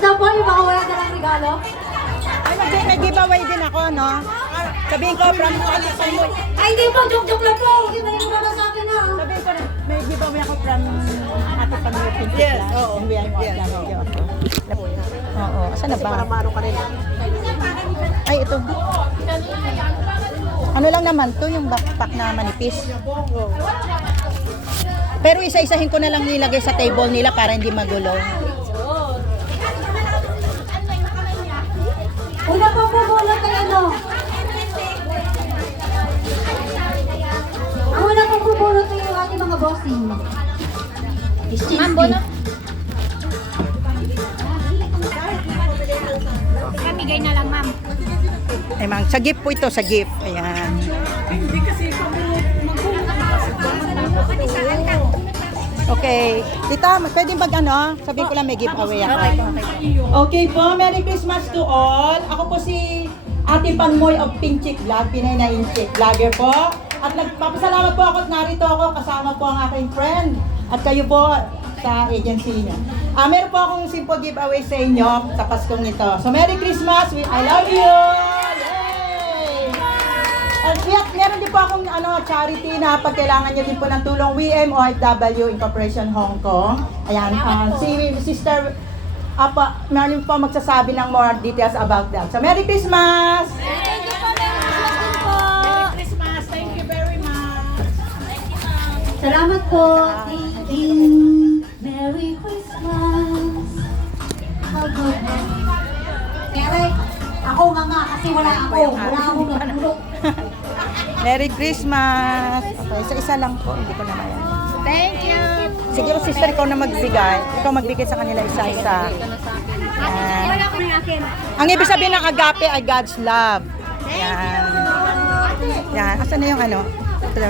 daw po yung mga wala dalang regalo? Ay, may giveaway din ako, no? Sabihin ko, from Ate Panmoy. Ay, hindi po. Joke lang po. Hindi na yung wala sa akin na. Sabihin ko, may giveaway ako from Ate Panmoy. Yes, oo. Yes, oo. Asan na ba? Para maro ka rin. Ay, ito. Ano lang naman to, yung backpack na manipis. Pero isa-isahin ko na lang nilagay sa table nila para hindi magulo. Una pa po muna kay ano. Ang una pa po muna kay yung ating mga bossing. Ma'am, bono? Kamigay na lang, ma'am. Ay, mang, sa gift po ito, sa gift. Ayan. Okay. Tita, pwede mag ano? Sabihin ko lang may giveaway ako. Okay po, Merry Christmas to all. Ako po si Ate Panmoy of Pink Chick Vlog, Pinay na Inchick Vlogger po. At nagpapasalamat po ako at narito ako kasama po ang aking friend. At kayo po sa agency niya. Meron po akong simple giveaway sa inyo sa Paskong ito. So, Merry Christmas! I love you! Yay! At meron din po akong charity na pag kailangan nyo din po ng tulong, WM OFW Incorporation Hong Kong. Ayan, si Sister Marilyn po magsasabi ng more details about that. So, Merry Christmas! Thank you po, Merry Christmas din po. Merry Christmas. Thank you very much. Salamat po. Thank you. Merry Christmas. How good. Kaya ako nga kasi wala ako. Wala akong natulog. Merry Christmas! Okay, isa-isa lang po. Hindi ko na mayan. Thank you. Siguro, sister, ikaw na magbigay. Ikaw magbigay sa kanila isa-isa. Yan. Wala ko ng akin. Ang ibig sabihin ng agape ay God's love. Yan. Yan. Asan na yung ano? Ito.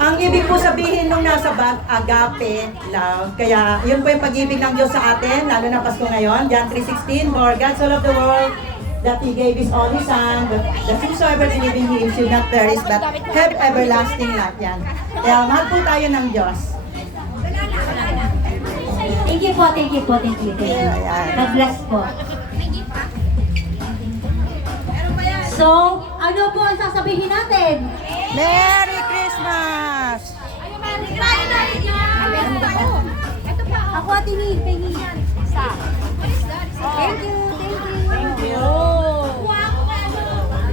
Ang ibig po sabihin nung nasa bag, agape, love. Kaya yun po yung pag-ibig ng Diyos sa atin, lalo na Pasko ngayon. John 3:16, for God so loved the world that He gave His only Son, that whosoever believe in Him should not perish but have everlasting life. Yan. Kaya mahal po tayo ng Diyos. Thank you po, thank you po, thank you. Ayan. God bless po. So, ano po ang sasabihin natin? Merry Christmas! Ako at tingi. Thank you, thank you.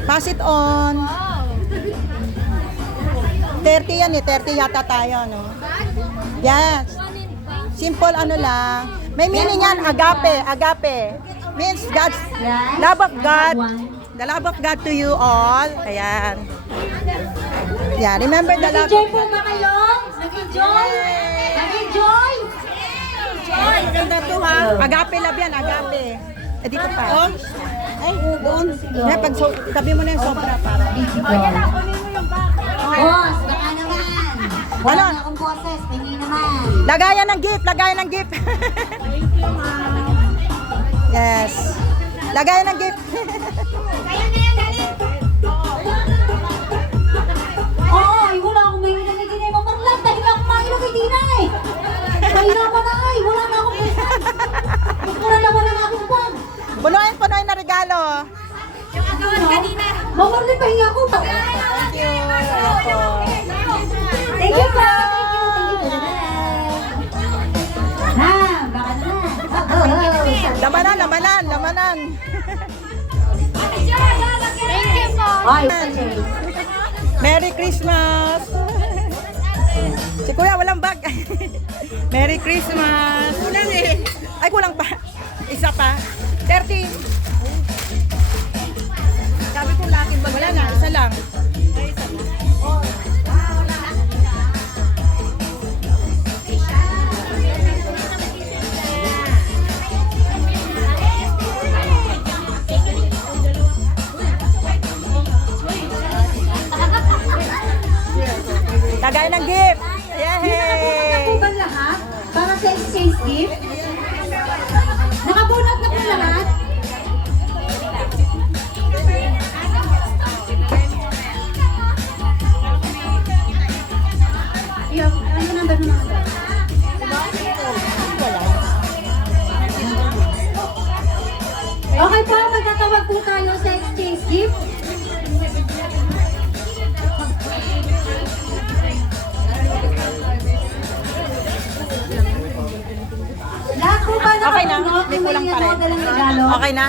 Pass it on. 30 yan eh. 30 yata tayo, no? Yes. Simple ano lang. May meaning yan, agape. Agape. Means God's love of God. The love of God to you all. Ayan. Yeah, remember the love Nag-enjoy of po God. ba kayo? Nag-enjoy? Nag-enjoy? Ganda to ha. Agape love yan, agape. Eh, dito pa. Ay, doon. Yeah, pag tabi mo na yung sobra para. Boss, baka naman. Wala Ano? na akong boses, tingin naman. Lagayan ng gift, lagayan ng gift. Yes. Lagayan ng gift. Ay, wala akong may nilagay mo pang lang dahil ako mailog kay Dina eh. Mahirapan na ay, wala na akong pesan. Wala naman ang aking bag. Punuin na regalo. Yung agawan kanina. Mamarli pahinga ko. Thank you. Ayan po. Thank you po. Ha, baka naman. Lamanan, lamanan, lamanan. Thank you po. Ay, Merry Christmas. Si Kuya, walang bag. Merry Christmas. Kulang eh. Ay, kulang pa. Isa pa. 30. Sabi ko laki bag. Wala na, isa lang. Lagay ng gift. Yay! Nakabunot na lahat? Para sa exchange gift? Nakabunot na po lahat? Yung, ano number? Okay po, magtatawag po tayo sa exchange gift. Lahat po ba Okay na? nakatulog? May kulang pa rin. May regalo? Okay na?